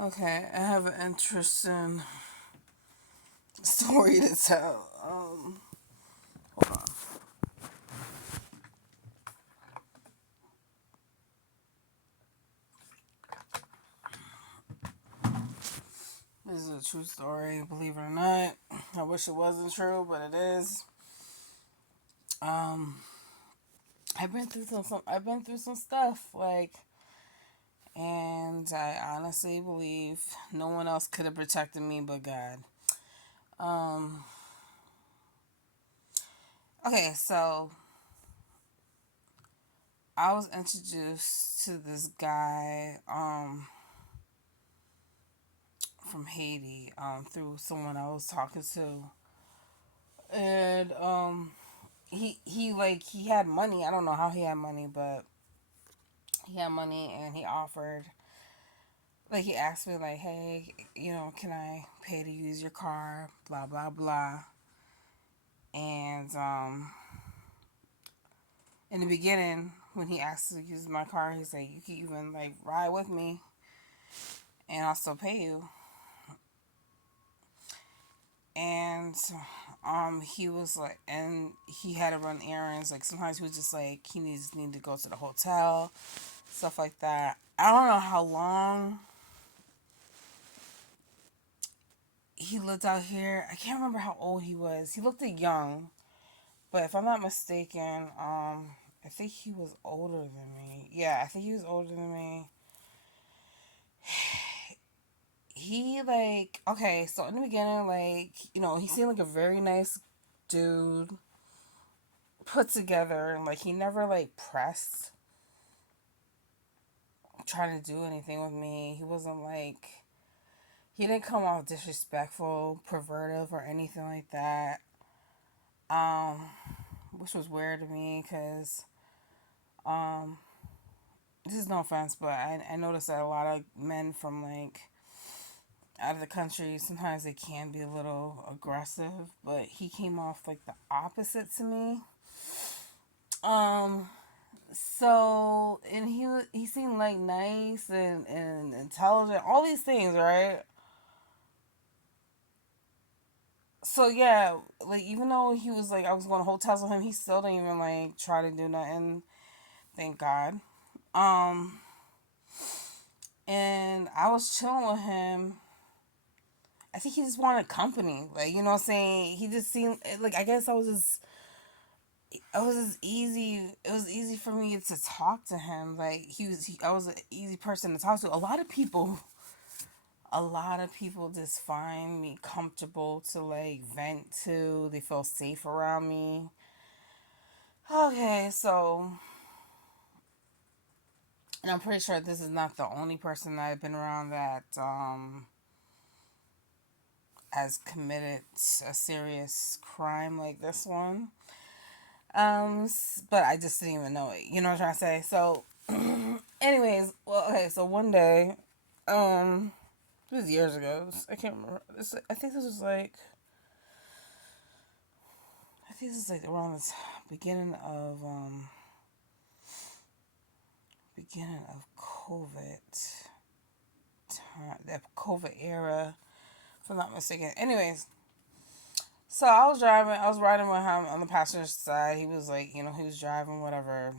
Okay, I have an interesting story to tell. Hold on. This is a true story, believe it or not. I wish it wasn't true, but it is. Um, I've been through some stuff, and I honestly believe no one else could have protected me but God. Um, okay, so I was introduced to this guy, from Haiti, through someone I was talking to, and he had money. I don't know how he had money, but he had money, and he offered, he asked me, like, hey, can I pay to use your car, blah blah blah. And in the beginning, when he asked to use my car, he said, you can even like ride with me, and I'll still pay you. And he was like, and he had to run errands. Like, sometimes he was just like, he need to go to the hotel, stuff like that. I don't know how long he lived out here. I can't remember how old he was. He looked young, but if I'm not mistaken, I think he was older than me. Yeah, I think he was older than me. He, like, okay, so in the beginning, like, he seemed like a very nice dude, put together, and like he never like pressed trying to do anything with me. He wasn't like, he didn't come off disrespectful, pervertive, or anything like that. Um, which was weird to me because um, this is no offense, but I noticed that a lot of men from like out of the country, sometimes they can be a little aggressive, but he came off like the opposite to me. Um, so, and he seemed like nice and intelligent, all these things, right? So yeah, like even though he was like I was going to hotels with him, he still didn't even like try to do nothing. Thank God. Um, and I was chilling with him. I think he just wanted company, like, what I'm saying. He just seemed like, I guess I was just easy. It was easy for me to talk to him. Like I was an easy person to talk to. A lot of people just find me comfortable to like vent to. They feel safe around me. Okay, so, and I'm pretty sure this is not the only person that I've been around that has committed a serious crime like this one. But I just didn't even know it. You know what I'm trying to say? So, anyways, well, okay, so one day, um, it was years ago. I can't remember. I think this was like, I think this is like around this beginning of, COVID time, that COVID era, if I'm not mistaken. Anyways, so I was riding with him on the passenger side. He was like, he was driving, whatever.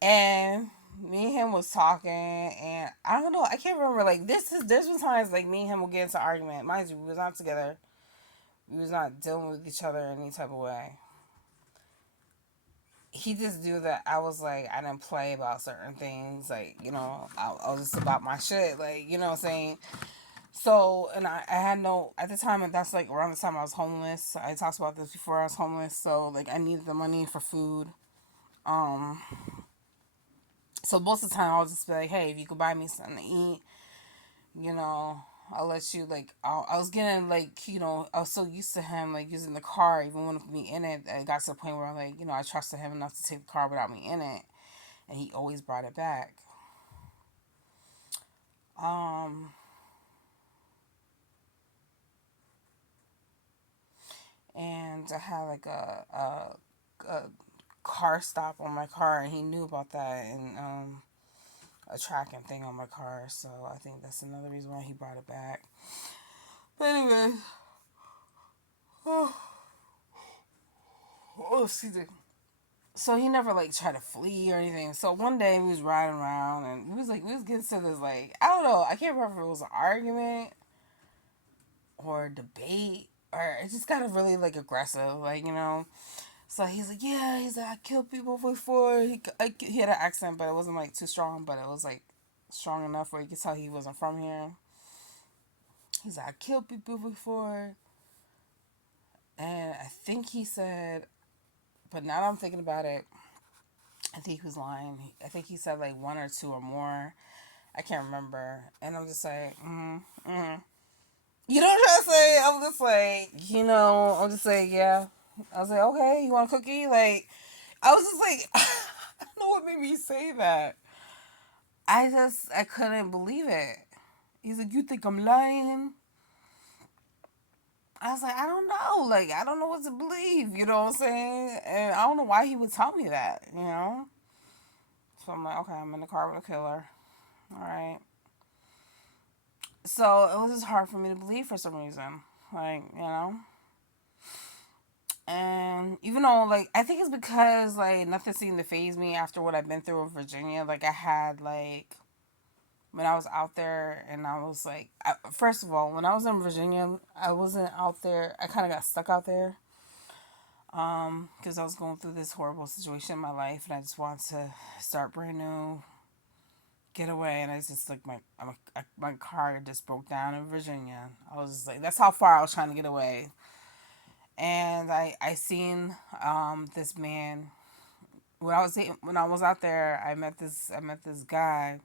And me and him was talking, and I don't know, I can't remember, like, there's been times, like, me and him will get into argument. Mind you, we was not together. We was not dealing with each other in any type of way. He just knew that I was like, I didn't play about certain things, like, I was just about my shit, like, what I'm saying. So, and I had no, at the time, and that's like around the time I was homeless. I talked about this before. I was homeless, so like I needed the money for food. Um, so most of the time I would just be like, hey, if you could buy me something to eat, you know, I'll let you, like, I was getting, like, I was so used to him, like, using the car, even with me in it, it got to the point where, like, I trusted him enough to take the car without me in it, and he always brought it back. Um, and I had, like, a car stop on my car, and he knew about that, and, a tracking thing on my car, so I think that's another reason why he brought it back. But anyway, oh, oh, excuse me. So he never like tried to flee or anything. So one day we was riding around and we was getting to this like I don't know, I can't remember if it was an argument or a debate or it just got really like aggressive, like So he's like, yeah, he's like, I killed people before. He had an accent, but it wasn't like too strong, but it was like strong enough where you could tell he wasn't from here. He's like, I killed people before, and I think he said, but now that I'm thinking about it, I think he was lying. I think he said like one or two or more. I can't remember. And I'm just like, You know what I'm trying to say? I'm just like, I'm just like, yeah. I was like, okay, you want a cookie? Like, I was just like, I don't know what made me say that. I couldn't believe it. He's like, you think I'm lying? I was like, I don't know. Like, I don't know what to believe. You know what I'm saying? And I don't know why he would tell me that. So I'm like, okay, I'm in the car with a killer. All right. So it was just hard for me to believe for some reason. Like. And even though, like, I think it's because, like, nothing seemed to phase me after what I've been through in Virginia. Like, I had, like, when I was out there and I was, like, first of all, when I was in Virginia, I wasn't out there. I kind of got stuck out there because I was going through this horrible situation in my life and I just wanted to start brand new, get away. And I just, like, my car just broke down in Virginia. I was just, like, that's how far I was trying to get away. And I seen this man when I was out there. I met this guy.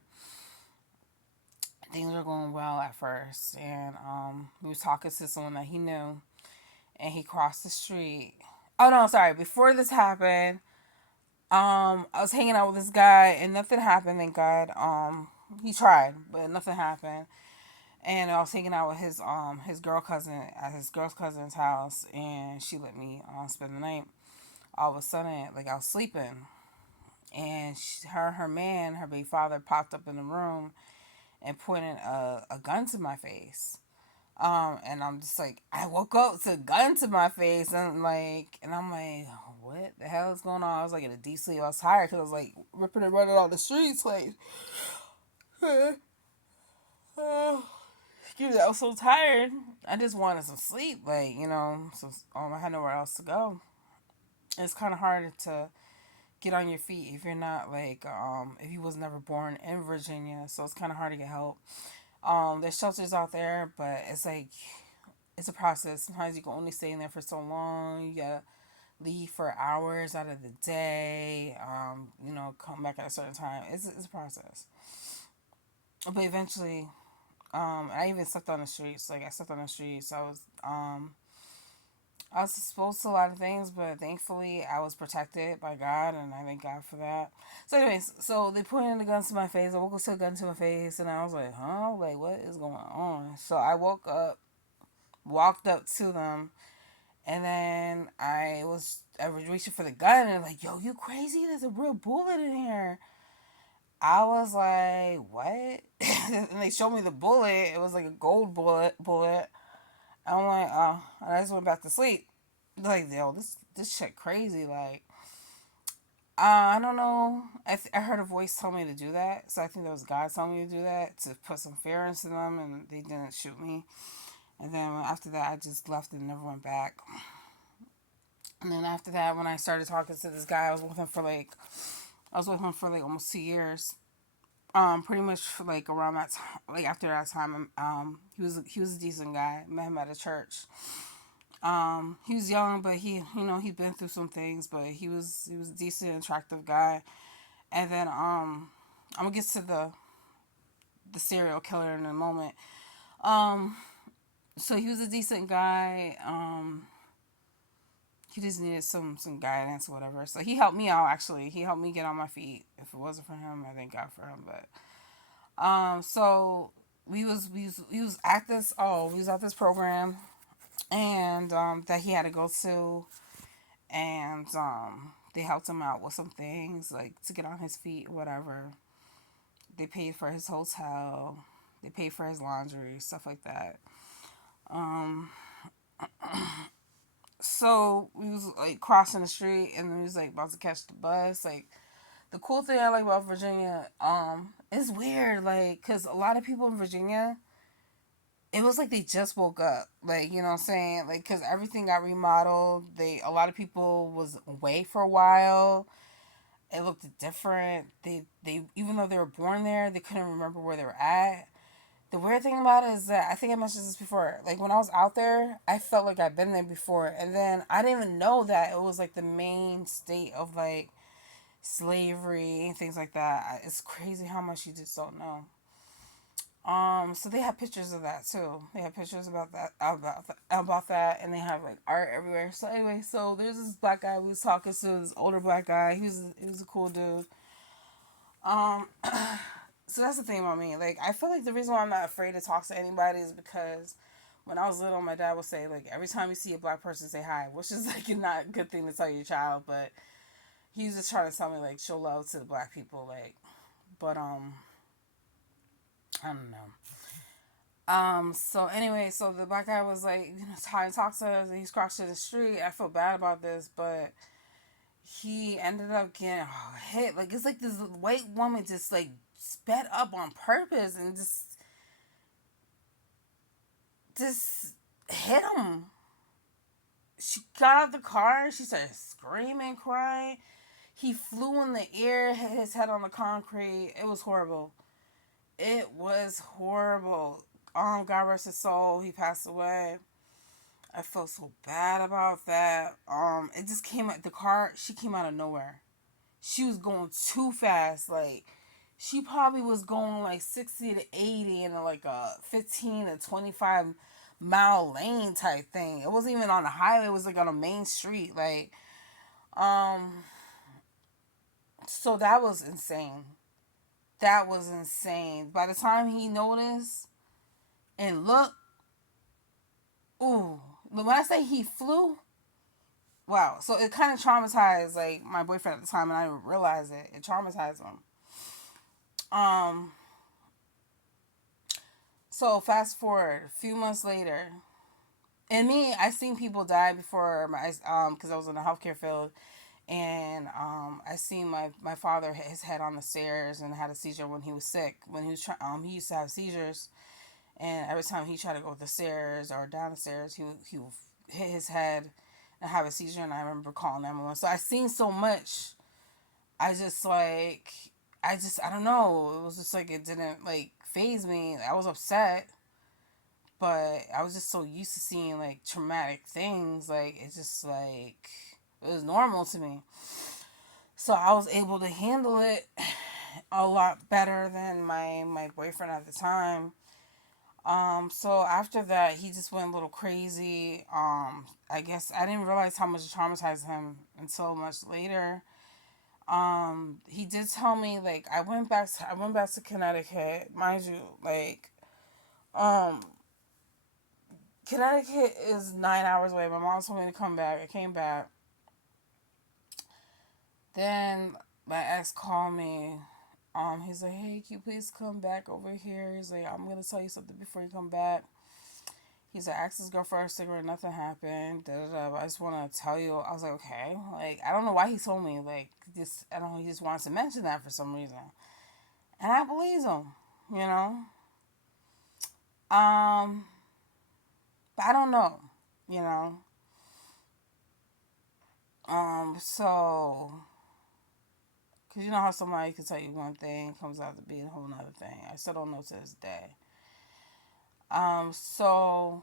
Things were going well at first, and he was talking to someone that he knew, and he crossed the street. Oh no, sorry. Before this happened, I was hanging out with this guy, and nothing happened. Thank God. He tried, but nothing happened. And I was hanging out with his girl cousin at his girl cousin's house, and she let me spend the night. All of a sudden, like I was sleeping, and her man, her baby father, popped up in the room and pointed a gun to my face. And I'm just like, I woke up to a gun to my face, and I'm like, what the hell is going on? I was like in a deep sleep. I was tired because I was like ripping and running on the streets, like, excuse me, I was so tired. I just wanted some sleep, like, so I had nowhere else to go. It's kind of hard to get on your feet if you're not like if you was never born in Virginia, so it's kind of hard to get help. There's shelters out there, but it's like it's a process. Sometimes you can only stay in there for so long. You gotta leave for hours out of the day. Come back at a certain time. It's a process, but eventually, I even slept on the streets. Like I slept on the streets. I was exposed to a lot of things, but thankfully I was protected by God, and I thank God for that. So, anyways, so they pointed the gun to my face. I woke up to a gun to my face, and I was like, huh? Like, what is going on? So I woke up, walked up to them, and then I was reaching for the gun, and they're like, yo, you crazy? There's a real bullet in here. I was like, what? And they showed me the bullet. It was like a gold bullet. I'm like, oh, and I just went back to sleep. Like, yo, this shit crazy. Like, I don't know. I heard a voice tell me to do that, so I think that was God telling me to do that to put some fear into them, and they didn't shoot me. And then after that, I just left and never went back. And then after that, when I started talking to this guy, I was with him for like almost 2 years. Pretty much for like around that time, like after that time, he was a decent guy. Met him at a church. He was young, but he'd been through some things, but he was a decent, attractive guy. And then I'm gonna get to the serial killer in a moment. Um, so he was a decent guy. He just needed some guidance or whatever. So he helped me out. Actually, he helped me get on my feet. If it wasn't for him, I thank God for him. But so we was at this program, and that he had to go to, and they helped him out with some things like to get on his feet, whatever. They paid for his hotel. They paid for his laundry, stuff like that. Um, so we was like crossing the street, and then we was like about to catch the bus. Like the cool thing I like about Virginia, it's weird, like, cause a lot of people in Virginia, it was like they just woke up, like, you know what I'm saying, like, cause everything got remodeled. A lot of people was away for a while. It looked different. They even though they were born there, they couldn't remember where they were at. The weird thing about it is that I think I mentioned this before. Like when I was out there, I felt like I'd been there before, and then I didn't even know that it was like the main state of like slavery and things like that. It's crazy how much you just don't know. So they have pictures of that too. They have pictures about that, and they have like art everywhere. So anyway, so there's this black guy we was talking to, this older black guy. He was a cool dude. Um, so that's the thing about me. Like I feel like the reason why I'm not afraid to talk to anybody is because when I was little, my dad would say like every time you see a black person, say hi, which is like not a good thing to tell your child, but he was just trying to tell me like show love to the black people, like. But I don't know. So anyway, so the black guy was like, trying to talk to us, and he's crossing the street. I feel bad about this, but he ended up getting hit. Like it's like this white woman just like sped up on purpose and just hit him. She got out the car. She started screaming, crying. He flew in the air, hit his head on the concrete. It was horrible. It was horrible. God rest his soul. He passed away. I felt so bad about that. It just came out the car. She came out of nowhere. She was going too fast. Like she probably was going like 60 to 80 in like a 15 to 25-mile lane type thing. It wasn't even on the highway. It was like on a main street. Like, um, so that was insane. That was insane. By the time he noticed and looked, ooh, when I say he flew, wow. So it kind of traumatized like my boyfriend at the time, and I didn't realize it. It traumatized him. Um, so fast forward a few months later, and me, I seen people die before my because I was in the healthcare field, and I seen my father hit his head on the stairs and had a seizure when he was sick. When he was he used to have seizures, and every time he tried to go up the stairs or down the stairs, he would hit his head and have a seizure. And I remember calling 911. So I seen so much. I just like I don't know. It was just like it didn't like phase me. I was upset, but I was just so used to seeing like traumatic things. Like it's just like it was normal to me. So I was able to handle it a lot better than my boyfriend at the time. So after that, he just went a little crazy. I guess I didn't realize how much it traumatized him until much later. He did tell me like I went back to Connecticut, mind you, like, um, Connecticut is 9 hours away. My mom told me to come back. I came back. Then my ex called me. He's like, hey, can you please come back over here? He's like, I'm gonna tell you something before you come back. He's like, asked his girl for a cigarette, nothing happened. Da, da, da. I just want to tell you. I was like, okay. Like, I don't know why he told me. Like, just, I don't know. He just wants to mention that for some reason. And I believe him, you know? Um, but I don't know, you know? So, because you know how somebody can tell you one thing, comes out to be a whole nother thing. I still don't know to this day. So,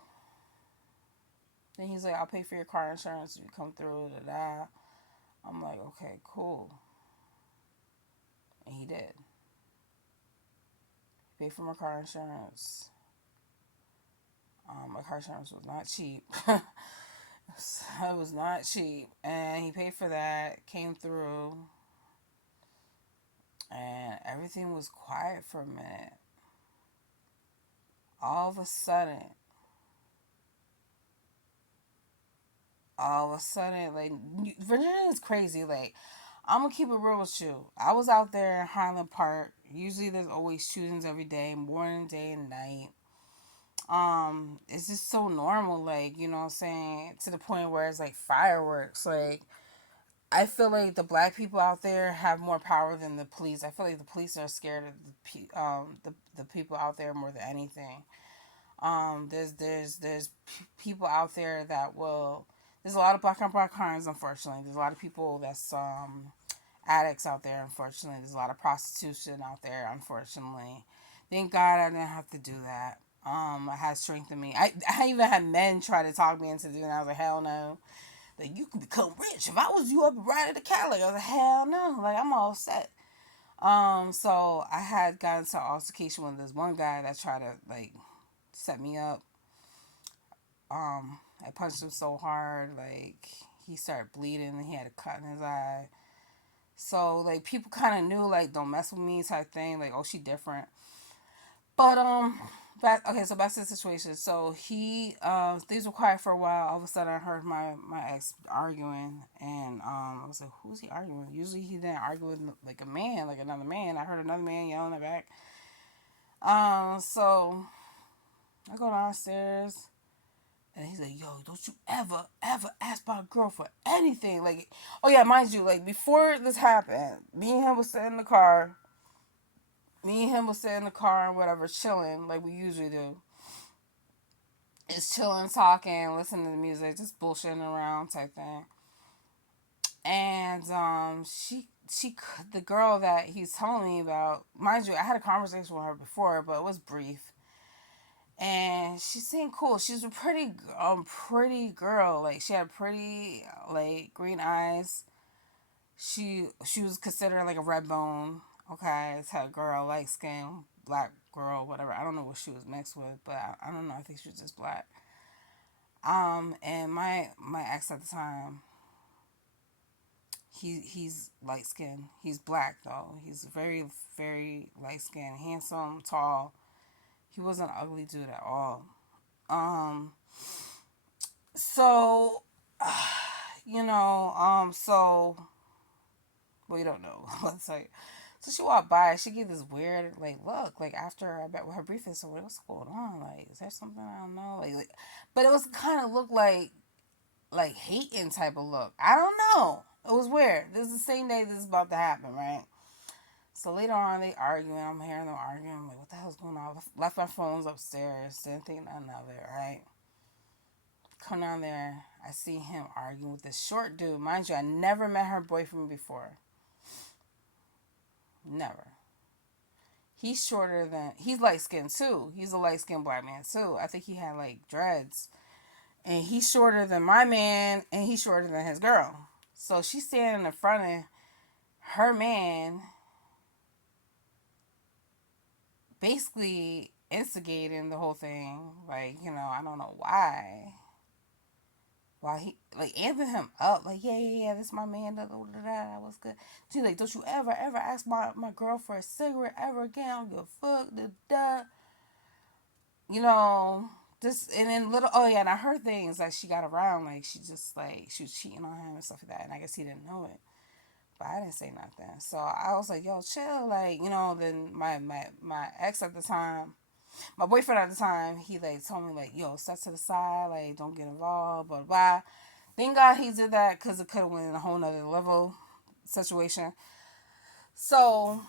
then he's like, I'll pay for your car insurance if you come through, da da. I'm like, okay, cool. And he did. Pay for my car insurance. My car insurance was not cheap. It was not cheap. And he paid for that, came through, and everything was quiet for a minute. All of a sudden, like, Virginia is crazy. Like, I'm gonna keep it real with you. I was out there in Highland Park, Usually there's always shootings every day, morning, day, and night. It's just so normal, like, you know what I'm saying, to the point where it's like fireworks. Like, I feel like the black people out there have more power than the police. I feel like the police are scared of the people out there more than anything. There's people out there that will. There's a lot of black on black crimes. Unfortunately, there's a lot of people that's addicts out there. Unfortunately, there's a lot of prostitution out there. Unfortunately, thank God I didn't have to do that. I had strength in me. I even had men try to talk me into doing it. I was like, hell no. Like, you can become rich. If I was you, I'd be riding the Cadillac. I was like, hell no. Like, I'm all set. So I had gotten into an altercation with this one guy that tried to like set me up. I punched him so hard, like he started bleeding and he had a cut in his eye. So like people kind of knew like don't mess with me type thing. Like, oh, she different. But back okay. So back to the situation. So things were quiet for a while. All of a sudden, I heard my ex arguing, and I was like, who's he arguing with? Usually he didn't argue with like a man, like another man. I heard another man yelling in the back. So I go downstairs. And he's like, yo, don't you ever ask my girl for anything. Like, oh yeah, mind you, like, before this happened, me and him was sitting in the car. Me and him was sitting in the car and whatever, chilling, like we usually do. Just chilling, talking, listening to the music, just bullshitting around type thing. And, the girl that he's telling me about, mind you, I had a conversation with her before, but it was brief. And she seemed cool. She's a pretty girl. Like, she had pretty like green eyes. She was considered like a red bone. Okay, type of girl, light skin, black girl, whatever. I don't know what she was mixed with, but I don't know. I think she was just black. And my ex at the time, he's light skinned. He's black though. He's very light skinned, handsome, tall. He wasn't an ugly dude at all. Um, so, so, well, you don't know. Let's say, so she walked by. She gave this weird, like, look, like, after I bet with her briefing. So, what's going on? Like, is there something I don't know? But it was kind of look like hating type of look. I don't know. It was weird. This is the same day this is about to happen, right? So later on, they arguing. I'm hearing them arguing. I'm like, what the hell's going on? Left my phones upstairs. Didn't think nothing of it, right? Come down there. I see him arguing with this short dude. Mind you, I never met her boyfriend before. Never. He's light skinned too. He's a light skinned black man too. I think he had like dreads. And he's shorter than my man, and he's shorter than his girl. So she's standing in front of her man, basically instigating the whole thing. Like, I don't know why. While he like amping him up, like, yeah, this is my man, that was good. She's like, don't you ever ask my girl for a cigarette ever again. I don't give a fuck. You know, just and then little. Oh yeah, and I heard things like she got around, like she was cheating on him and stuff like that, and I guess he didn't know it. But I didn't say nothing. So I was like, yo, chill. Like, then my ex at the time, my boyfriend at the time, he like told me like, yo, step to the side, like don't get involved, blah blah. Thank God he did that because it could have went in a whole nother level situation. So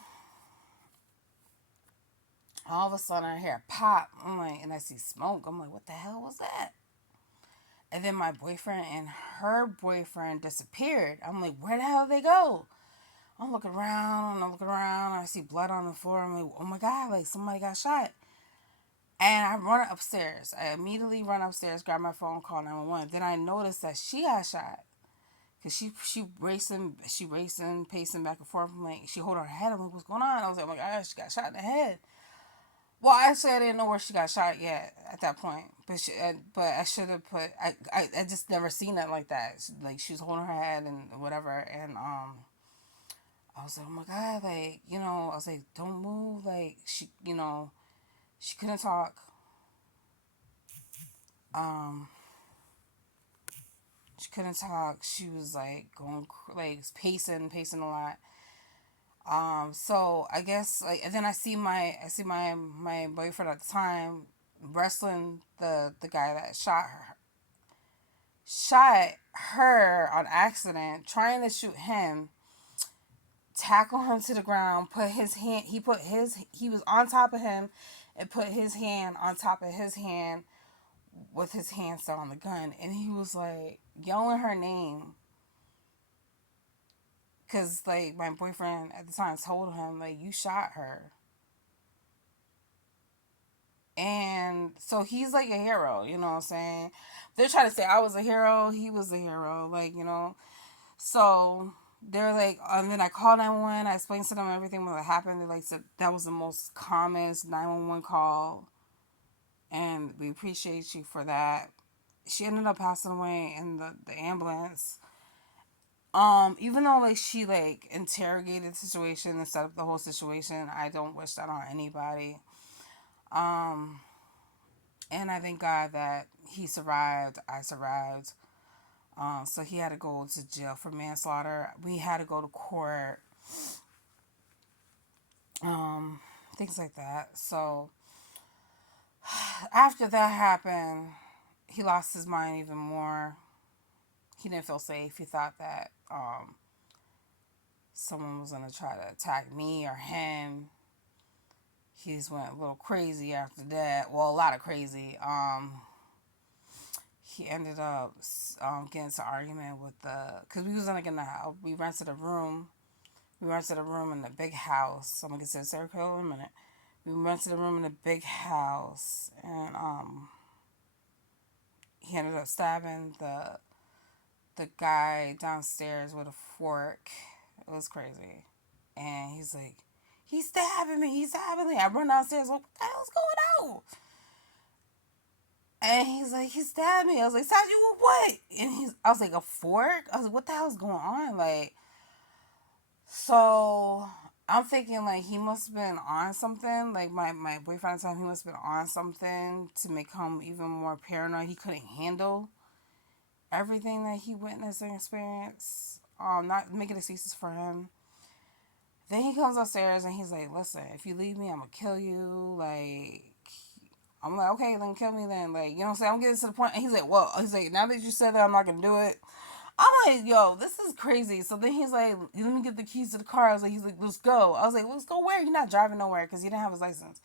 all of a sudden I hear a pop. I'm like, and I see smoke. I'm like, what the hell was that? And then my boyfriend and her boyfriend disappeared. I'm like, where the hell did they go? I'm looking around and I look around and I see blood on the floor. I'm like, oh my God, like somebody got shot. And I run upstairs. I immediately run upstairs, grab my phone, call 911. Then I notice that she got shot. Cause she racing, pacing back and forth. I'm like, she hold her head. I'm like, what's going on? I was like, oh my God, she got shot in the head. Well, actually, I didn't know where she got shot yet at that point. But I should have put. I just never seen it like that. Like she was holding her head and whatever. And I was like, oh my God, like I was like, don't move. Like she couldn't talk. Um, she couldn't talk. She was like going like pacing a lot. So I guess like, and then I see my boyfriend at the time wrestling the guy that shot her on accident, trying to shoot him, tackle him to the ground, he was on top of him and put his hand on top of his hand with his hand still on the gun, and he was like yelling her name because like my boyfriend at the time told him like you shot her. And so he's like a hero, you know what I'm saying? They're trying to say I was a hero, he was a hero, like, you know. So they're like, and then I called 911. I explained to them everything that happened. They like said that was the most commonest 911 call, and we appreciate you for that. She ended up passing away in the ambulance. Even though like she like interrogated the situation and set up the whole situation, I don't wish that on anybody. Um, and I thank God that he survived. I survived. So he had to go to jail for manslaughter. We had to go to court. Um, Things like that. So after that happened, he lost his mind even more. He didn't feel safe. He thought that someone was gonna try to attack me or him. He just went a little crazy after that. Well, a lot of crazy. He ended up getting into an argument with cause we was like in the house. We rented a room. We rented a room in the big house. I'm gonna get to the circle in a minute. We rented a room in the big house, and he ended up stabbing the guy downstairs with a fork. It was crazy. And he's like, he's stabbing me. He's stabbing me. I run downstairs. Like, what the hell's going on? And he's like, he stabbed me. I was like, stabbed you with what? I was like, a fork? I was like, what the hell's going on? Like, so I'm thinking like he must have been on something. Like my boyfriend said he must have been on something to make him even more paranoid. He couldn't handle everything that he witnessed and experienced. Not making excuses for him. Then he comes upstairs and he's like, listen, if you leave me, I'm gonna kill you. Like, I'm like, okay, then kill me then. Like, you know what I'm saying? I'm getting to the point. And he's like, well, he's like, now that you said that, I'm not gonna do it. I'm like, yo, this is crazy. So then he's like, let me get the keys to the car. He's like, let's go. I was like, let's go where? You're not driving nowhere because he didn't have his license.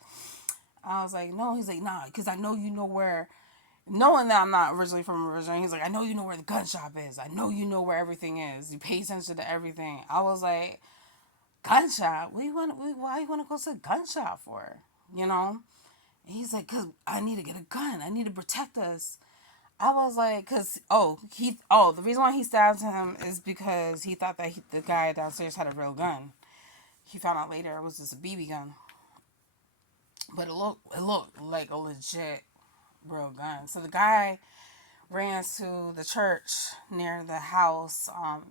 I was like, no. He's like, nah, because I know you know where. Knowing that I'm not originally from Virginia, he's like, I know you know where the gun shop is. I know you know where everything is. You pay attention to everything. I was like, gun shop? Why you want to go to a gun shop for? You know? And he's like, cause I need to get a gun. I need to protect us. I was like, the reason why he stabbed him is because he thought that the guy downstairs had a real gun. He found out later it was just a BB gun, but it looked like a legit real gun. So the guy ran to the church near the house.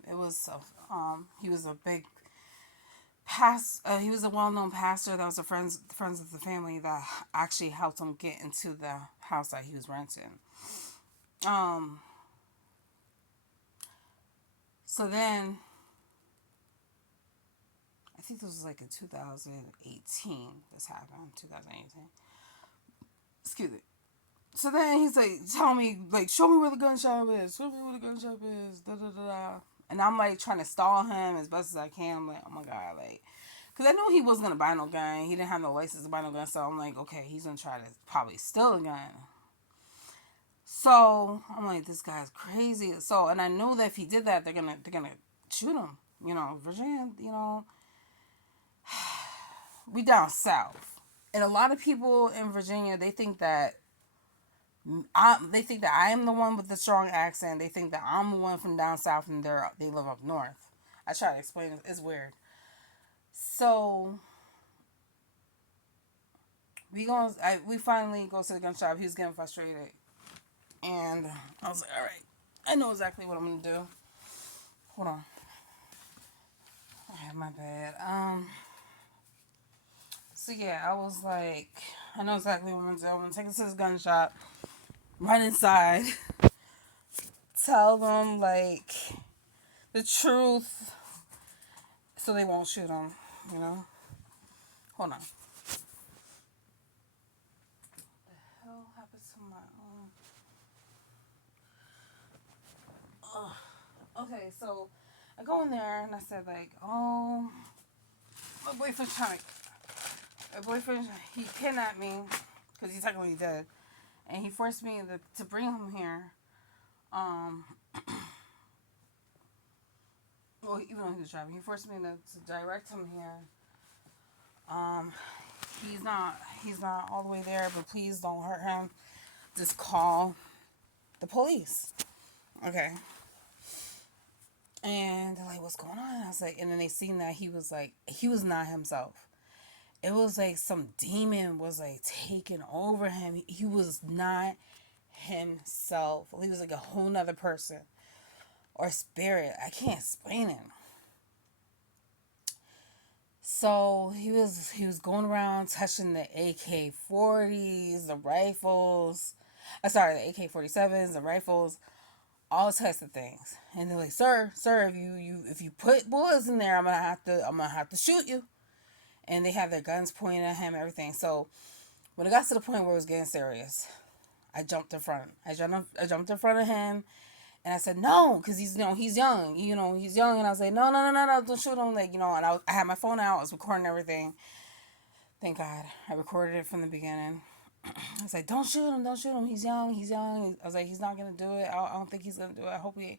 He was a big he was a well-known pastor that was friends of the family that actually helped him get into the house that he was renting. Um, so then I think this was like in 2018. This happened 2018. Excuse me. So then he's like, tell me, like, show me where the gun shop is. Show me where the gun shop is. Da da da da. And I'm like trying to stall him as best as I can. I'm like, oh my god, like, because I knew he wasn't gonna buy no gun. He didn't have no license to buy no gun. So I'm like, okay, he's gonna try to probably steal a gun. So I'm like, this guy's crazy. So, and I know that if he did that, they're gonna shoot him. You know, Virginia. You know, we down south, and a lot of people in Virginia they think that I am the one with the strong accent. They think that I'm the one from down south, and they live up north. I try to explain it. It's weird. So we finally go to the gun shop. He was getting frustrated, and I was like, all right, I know exactly what I'm gonna do. Hold on. Alright, my bad. So yeah, I was like, I know exactly what I'm gonna do. I'm gonna take him to this gun shop, run inside, tell them like the truth, so they won't shoot him. you know. Hold on. What the hell happened to my okay, so I go in there and I said like, oh, my boyfriend's trying to. My boyfriend, he kidnapped me because he technically did, and he forced me to bring him here. Um, well, even though he was driving, he forced me to direct him here. Um, he's not all the way there, but please don't hurt him. Just call the police. Okay. And they're like, what's going on? I was like, and then they seen that he was not himself. It was like some demon was like taking over him. He was not himself. He was like a whole nother person or spirit. I can't explain it. So he was going around touching the AK-40s, the rifles. The AK-47s, the rifles, all types of things. And they're like, sir, if you put bullets in there, I'm gonna have to shoot you. And they had their guns pointed at him, everything. So when it got to the point where it was getting serious, I jumped in front. I jumped in front of him, and I said no, because he's young. He's young, and I was like, no, don't shoot him. Like, and I had my phone out. I was recording everything. Thank God, I recorded it from the beginning. I was like, don't shoot him. He's young. I was like, he's not gonna do it. I don't think he's gonna do it. I hope he,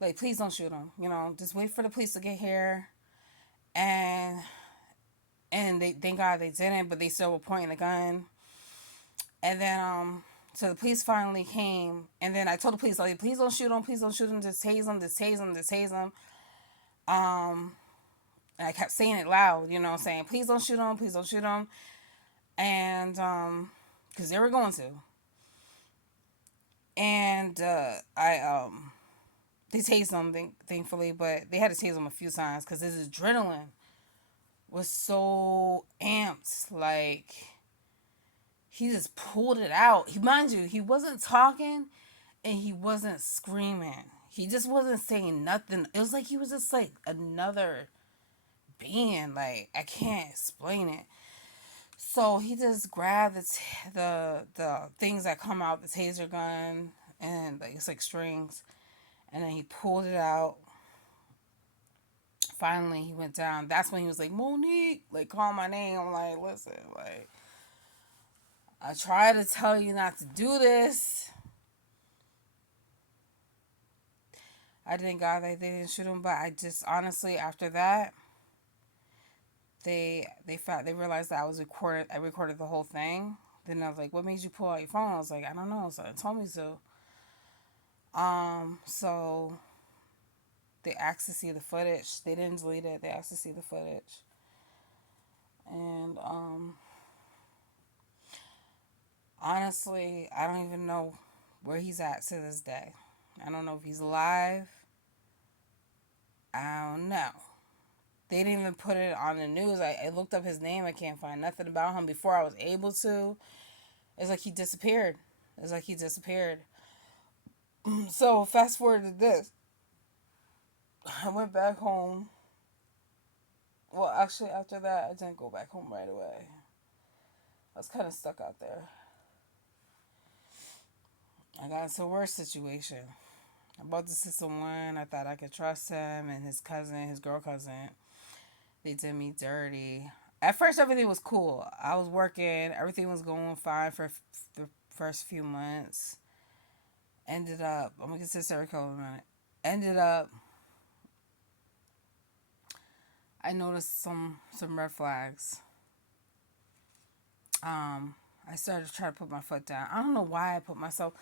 like, please don't shoot him. Just wait for the police to get here, and they thank God they didn't, but they still were pointing the gun. And then so the police finally came, and then I told the police, like, please don't shoot him, just tase him. And I kept saying it loud, saying, please don't shoot him, and because they were going to. And they tased him, thankfully, but they had to tase him a few times because his adrenaline was so amped, like he just pulled it out. Mind you, he wasn't talking and he wasn't screaming. He just wasn't saying nothing. It was like he was just like another being. Like, I can't explain it. So he just grabbed the things that come out, the taser gun, and like it's like strings, and then he pulled it out. Finally, he went down. That's when he was like, Monique, like, call my name. I'm like, listen, like, I try to tell you not to do this. I thank God that they didn't shoot him, but I just honestly, after that, they realized that I recorded the whole thing. Then I was like, what made you pull out your phone? I was like, I don't know. So they told me to. So they asked to see the footage. They didn't delete it. They asked to see the footage. And honestly, I don't even know where he's at to this day. I don't know if he's alive. I don't know. They didn't even put it on the news. I looked up his name. I can't find nothing about him before I was able to. It's like he disappeared. So fast forward to this. I went back home. Well, actually, after that, I didn't go back home right away. I was kind of stuck out there. I got into a worse situation. I bought the system one. I thought I could trust him and his girl cousin. They did me dirty. At first, everything was cool. I was working. Everything was going fine for the first few months. Ended up, I'm going to get to this every couple of minutes. Ended up, I noticed some red flags. I started to try to put my foot down. I don't know why I put myself.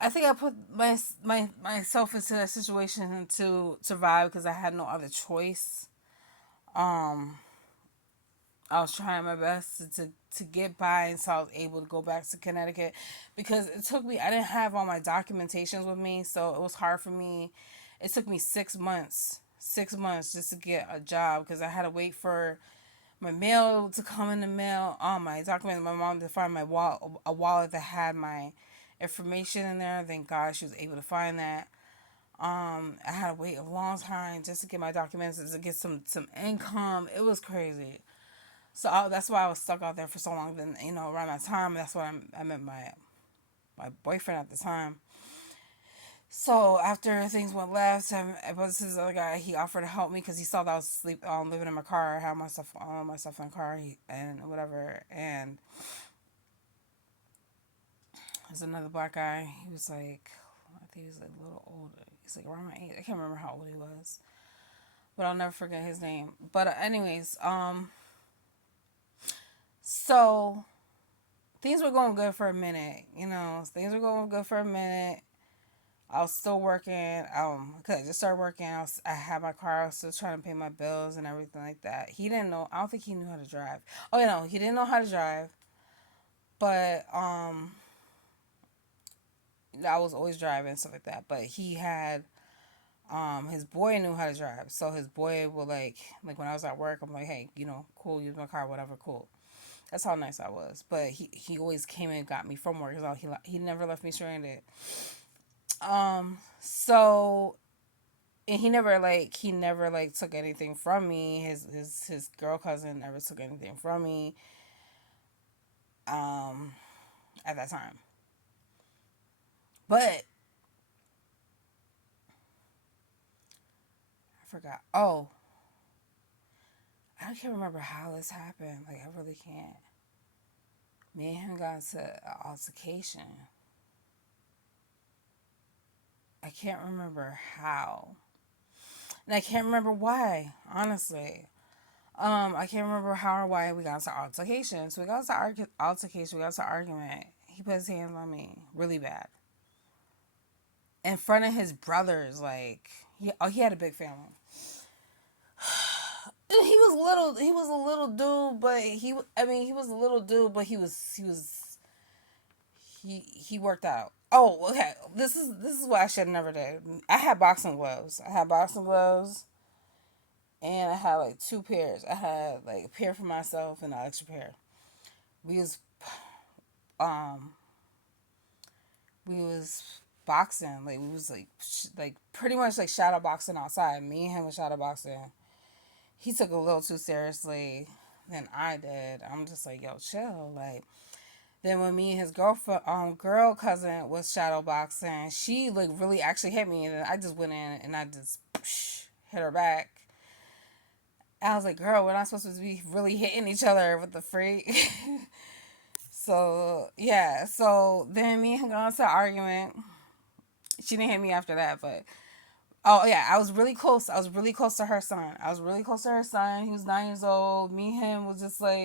I think I put myself into that situation to survive because I had no other choice. I was trying my best to get by until I was able to go back to Connecticut because it took me. I didn't have all my documentations with me, so it was hard for me. It took me 6 months, just to get a job because I had to wait for my mail to come in the mail. My documents. My mom to find my a wallet that had my information in there. Thank God she was able to find that. I had to wait a long time just to get my documents to get some income. It was crazy. So that's why I was stuck out there for so long. Then around that time, that's when I met my boyfriend at the time. So after things went left, it was this other guy. He offered to help me because he saw that I was living in my car. I had all my stuff in the car, and whatever. And there's another black guy. He was like, I think he was like a little older. He's like around my age. I can't remember how old he was, but I'll never forget his name. But anyways, so things were going good for a minute. Things were going good for a minute. I was still working. Cause I just started working. I had my car. I was still trying to pay my bills and everything like that. He didn't know. I don't think he knew how to drive. Oh, he didn't know how to drive. But I was always driving and stuff like that. But he had his boy knew how to drive. So his boy would like when I was at work, I'm like, hey, cool, use my car, whatever, cool. That's how nice I was. But he always came and got me from work. So he never left me stranded. So and he never took anything from me. His girl cousin never took anything from me. Um, at that time, but I forgot. Oh, I can't remember how this happened. Like I really can't. Me and him got into an altercation. I can't remember how, and I can't remember why. Honestly, I can't remember how or why we got into altercation. So we got into altercation. We got into argument. He put his hands on me really bad in front of his brothers. Like he had a big family. He was little. He was a little dude, but he was a little dude, but he worked out. Oh, okay. This is what I should have never did. I had boxing gloves. And I had like two pairs. I had like a pair for myself and an extra pair. We was um we was boxing. Like we was like pretty much like shadow boxing outside. Me and him was shadow boxing. He took it a little too seriously than I did. I'm just like, yo, chill. Like then when me and his girl cousin was shadow boxing, she like really actually hit me, and then I just went in and I just hit her back. I was like, girl, we're not supposed to be really hitting each other with the freak. So yeah, so then me and him got into an argument. She didn't hit me after that, but oh yeah, I was really close. I was really close to her son. He was 9 years old. Me and him was just like